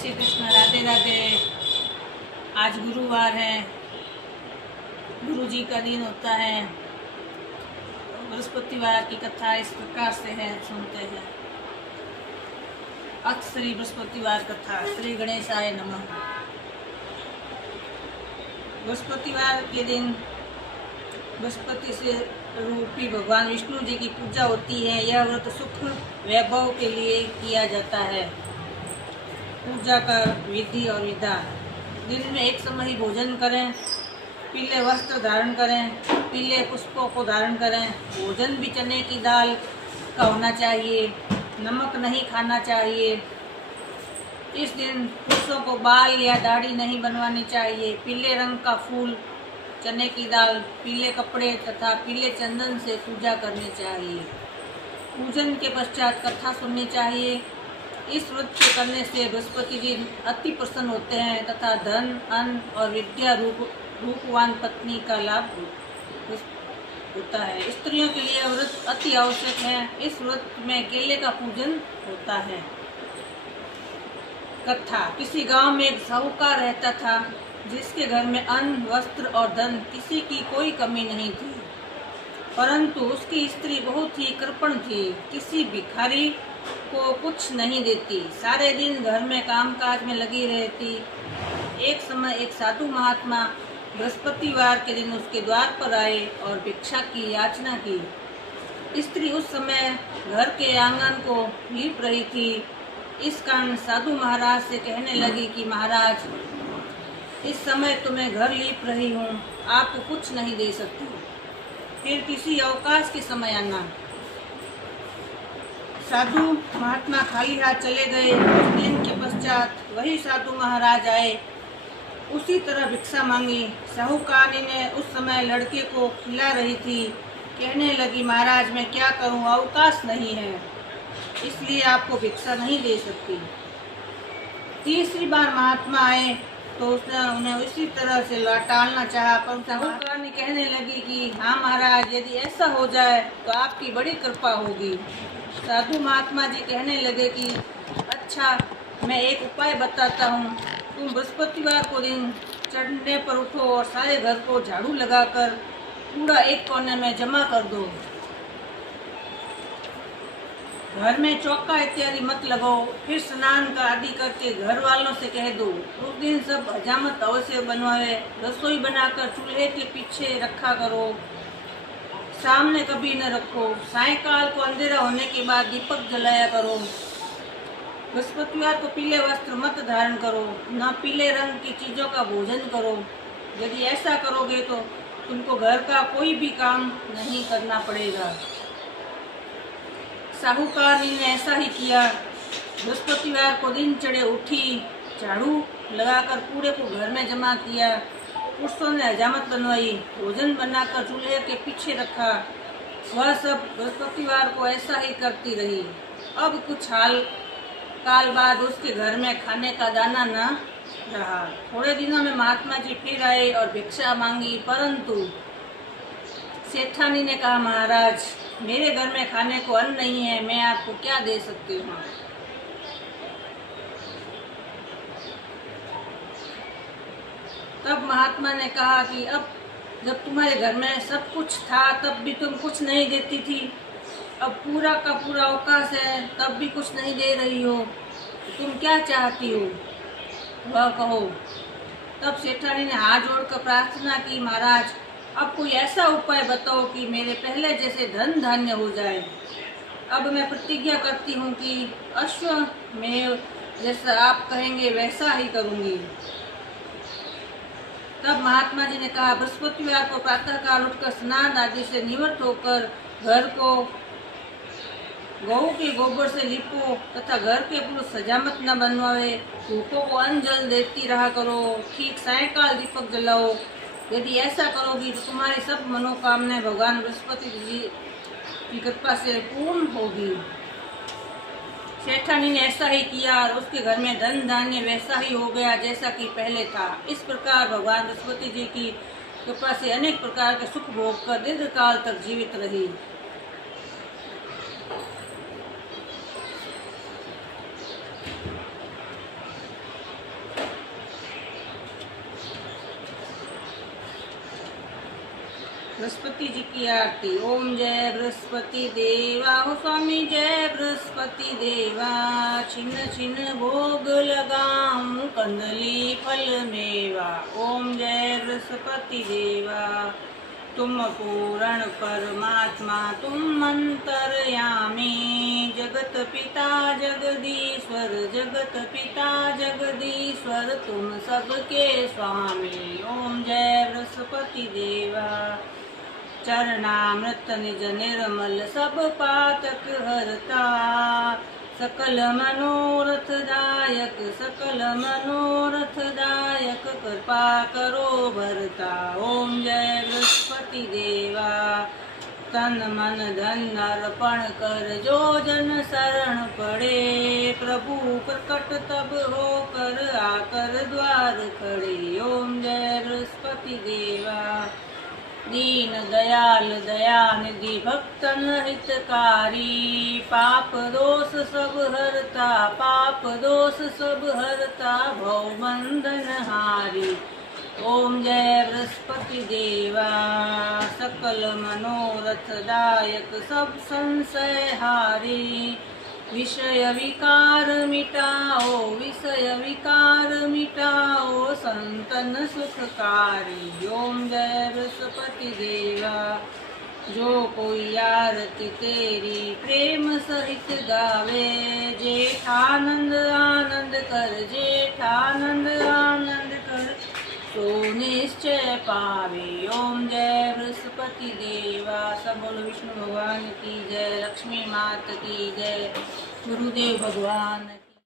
श्री कृष्ण, राधे राधे। आज गुरुवार है, गुरु जी का दिन होता है। बृहस्पतिवार की कथा इस प्रकार से है, सुनते हैं। अथ श्री बृहस्पतिवार कथा। श्री गणेशाय नमः। बृहस्पतिवार के दिन बृहस्पति से रूपी भगवान विष्णु जी की पूजा होती है। यह व्रत सुख वैभव के लिए किया जाता है। पूजा का विधि और विधान। दिन में एक समय ही भोजन करें, पीले वस्त्र धारण करें, पीले पुष्पों को धारण करें। भोजन भी चने की दाल का होना चाहिए, नमक नहीं खाना चाहिए। इस दिन पुरुषों को बाल या दाढ़ी नहीं बनवानी चाहिए। पीले रंग का फूल, चने की दाल, पीले कपड़े तथा पीले चंदन से पूजा करनी चाहिए। पूजन के पश्चात कथा सुननी चाहिए। इस व्रत के करने से बृहस्पति जी अति प्रसन्न होते हैं तथा धन, अन्न और विद्या रूपवान पत्नी का लाभ होता है। स्त्रियों के लिए व्रत अति आवश्यक है। इस व्रत में केले का पूजन होता है। कथा। किसी गांव में एक साहूकार रहता था, जिसके घर में अन्न, वस्त्र और धन किसी की कोई कमी नहीं थी। परंतु उसकी स्त्री बहुत ही कृपण थी, किसी भिखारी को कुछ नहीं देती, सारे दिन घर में कामकाज में लगी रहती। एक समय एक साधु महात्मा बृहस्पतिवार के दिन उसके द्वार पर आए और भिक्षा की याचना की। स्त्री उस समय घर के आंगन को लीप रही थी। इस कारण साधु महाराज से कहने लगी कि महाराज, इस समय तो मैं घर लीप रही हूँ, आपको कुछ नहीं दे सकती, फिर किसी अवकाश के समय आना। साधु महात्मा खाली हाथ चले गए। कुछ दिन के पश्चात वही साधु महाराज आए, उसी तरह भिक्षा मांगी। साहूकारनी ने उस समय लड़के को खिला रही थी। कहने लगी, महाराज मैं क्या करूं, अवकाश नहीं है, इसलिए आपको भिक्षा नहीं दे सकती। तीसरी बार महात्मा आए तो उसने उन्हें उसी तरह से टालना चाहा, पर साहूकारनी कहने लगी कि हाँ महाराज, यदि ऐसा हो जाए तो आपकी बड़ी कृपा होगी। साधु महात्मा जी कहने लगे कि अच्छा, मैं एक उपाय बताता हूँ। तुम बृहस्पतिवार को दिन चढ़ने पर उठो और सारे घर को झाड़ू लगाकर कूड़ा एक कोने में जमा कर दो। घर में चौका इत्यादि मत लगाओ। फिर स्नान का आदि करके घर वालों से कह दो, उस दिन सब हजामत अवश्य बनवाए। रसोई बनाकर चूल्हे के पीछे रखा करो, सामने कभी न रखो। सायंकाल को अंधेरा होने के बाद दीपक जलाया करो। बृहस्पतिवार को पीले वस्त्र मत धारण करो, न पीले रंग की चीजों का भोजन करो। यदि ऐसा करोगे तो तुमको घर का कोई भी काम नहीं करना पड़ेगा। साहूकारनी ने ऐसा ही किया। बृहस्पतिवार को दिन चढ़े उठी, झाड़ू लगाकर कूड़े को घर में जमा किया। पुरुषों ने हजामत बनवाई, भोजन बनाकर चूल्हे के पीछे रखा। वह सब बृहस्पतिवार को ऐसा ही करती रही। अब कुछ काल बाद उसके घर में खाने का दाना न रहा। थोड़े दिनों में महात्मा जी फिर आए और भिक्षा मांगी, परंतु सेठानी ने कहा, महाराज मेरे घर में खाने को अन्न नहीं है, मैं आपको क्या दे सकती हूँ। तब महात्मा ने कहा कि अब जब तुम्हारे घर में सब कुछ था तब भी तुम कुछ नहीं देती थी, अब पूरा का पूरा अवकाश है तब भी कुछ नहीं दे रही हो, तुम क्या चाहती हो वह कहो। तब सेठानी ने हाथ जोड़कर प्रार्थना की, महाराज अब कोई ऐसा उपाय बताओ कि मेरे पहले जैसे धन धान्य हो जाए। अब मैं प्रतिज्ञा करती हूँ कि अश्वमेव जैसा आप कहेंगे वैसा ही करूँगी। तब महात्मा जी ने कहा, बृहस्पतिवार को प्रातःकाल उठकर स्नान आदि से निवृत्त होकर घर को गौ के गोबर से लिपो तथा घर के पुरुष सजामत न बनवावे। भूखों को अन्न जल देती रहा करो। ठीक सायंकाल दीपक जलाओ। यदि ऐसा करोगी तो तुम्हारी सब मनोकामनाएं भगवान बृहस्पति जी की कृपा से पूर्ण होगी। सेठानी ने ऐसा ही किया और उसके घर में धन धान्य वैसा ही हो गया जैसा कि पहले था। इस प्रकार भगवान बृहस्पति जी की कृपा से अनेक प्रकार के सुख भोग कर दीर्घ काल तक जीवित रही। बृहस्पति जी की आरती। ओम जय बृहस्पति देवा हो स्वामी जय बृहस्पति देवा। छिन्न छिन्न भोग लगाऊं कंदली फल मेवा। ओम जय बृहस्पति देवा। तुम पूर्ण परमात्मा तुम अंतर्यामी। जगत पिता जगदीश्वर जगत पिता जगदीश्वर तुम सबके स्वामी। ओम जय बृहस्पति देवा। चरणामृत निज निर्मल सब पातक हरता। सकल मनोरथ दायक सकल मनोरथ दायक कृपा करो भरता। ओम जय बृहस्पति देवा। तन मन धन अर्पण कर जो जन शरण पड़े। प्रभु प्रकट तब होकर आकर द्वार खड़े। ओम जय बृहस्पति देवा। दीन दयाल दयानिधि भक्तन हितकारी। पाप दोष सब हरता पाप दोष सब हरता भव बंधन हारी। ओम जय बृहस्पति देवा। सकल मनोरथ दायक सब संशय हारी। विषय विकार मिटाओ विषय विकार मिटाओ संतन सुखकारी। ओम जय बृहस्पति देवा। जो कोई आरती तेरी प्रेम सहित गावे। जेठानंद आनंद कर जेठानंद आनंद कर सो निश्चय पावे। ओम जय बृहस्पति देवा। सब बोलो विष्णु भगवान की जय। लक्ष्मी माता की जय। गुरुदेव भगवान